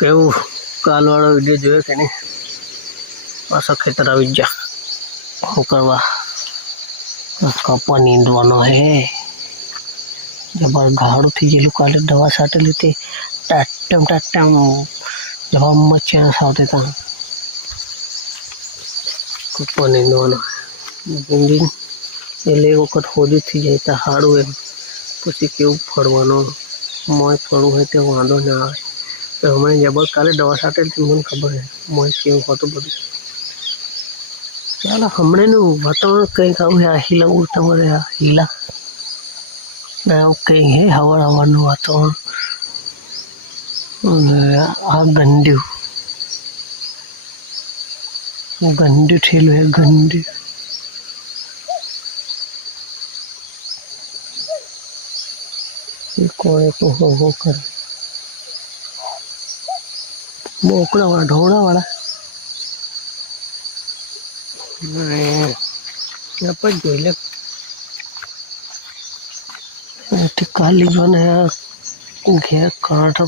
કેવું કાલવાળો વીડિયો જોયો કે નહીં? પાછો ખેતર આવી જા શું કરવા? કપા નીંદવાનો હે. જબર ગાળું થઈ ગયેલું કાલે દવા સાટેલી તે ટાટમ ટાટમ. જવા મચ્યા સાવતે ત્યાં કપા નીંદવાનો નીંદીને એટલે એક વખત હોદી થઈ જાય તો સારું એમ. પછી કેવું ફરવાનું? મોય ફરવું હોય તે વાંધો ના આવે. તો હમણાં જબર કાલે દવા સાથે મને ખબર છે મોય કેવું હતું બધું ચાલો હમણાંનું વાતાવરણ કંઈક આવું આ હિલા ઉડતા મળે આ હિલા ને આવું કંઈ હે હવાર હવારનું વાતાવરણ અને આ ગંડ્યું ગંડ્યું થયેલું હે ગંડ્યું એ કોણે તો હો હો કરે मोकड़ा वाला ढोड़ा वाला। काली जोन है घेर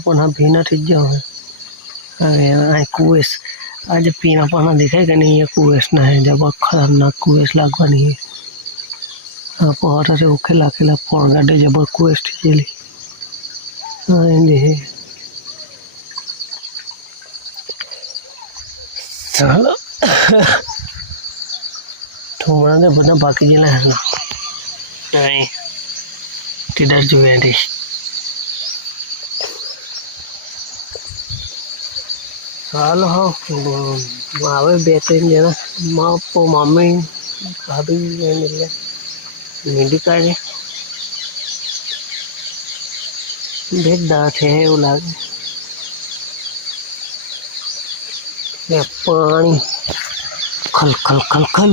पना ठीक जाओ है। कुएस आज पीना पाना दिखेगा नहीं ये कुएस ना है जब खतरनाक कुएस लागवा नहीं है। पड़ गाडे जब कुएस ठीक हाँ जी ચાલો થોડા ને બધા બાકી ગયેલા હતા નહીં. ટીડર જોયા હતી ચાલો હા આવે બે ત્રણ જણા મા પપ્પો મમ્મી ભાભી એને એટલે મીંડી કાઢે દાંત છે એવું લાગે. ને પાણી. ખલ ખલ ખલ ખલ.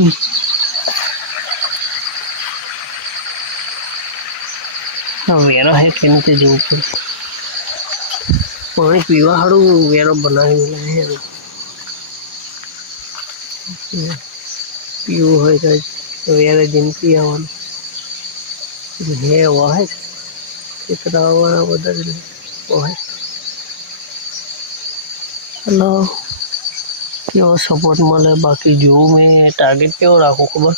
વેરો હે કે નીચે જવું પડે. પાણી પીવા હારું વેરો બનાવી પીવું હોય તો વેરે જઈને આવવાનું. હે, વાહે. કેટલા આવવાના બધા જ વાહે. હલો કેવો સપોર્ટ મળે બાકી જોવું મેં ટાર્ગેટ કેવો રાખું ખબર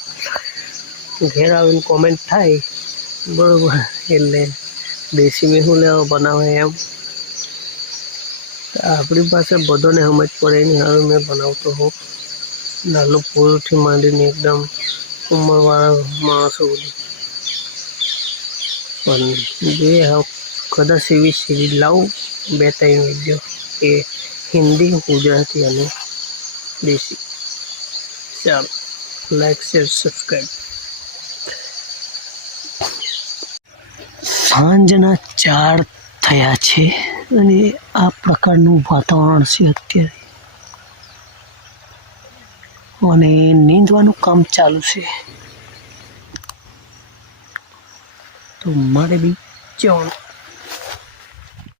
ઘેર આવીને કોમેન્ટ થાય બરોબર એટલે દેશી મેં શું લેવા બનાવે એમ આપણી પાસે બધાને સમજ પડે નહીં હવે મેં બનાવતો હોઉં નાનું પૂરથી માંડીને એકદમ ઉંમરવાળા માણસો સુધી પણ જોઈએ હવે કદાચ એવી સિરીઝ લાવું બે ત્રણ વિડીયો એ હિન્દી ગુજરાતી અને દેશી ચાલો લાઈક શેર સબસ્ક્રાઈબ સાંજના ચાર થયા છે અને આ પ્રકારનું વાતાવરણ છે અત્યારે. અને નીંદવાનું કામ ચાલુ છે. તો મારે બી જવાનું.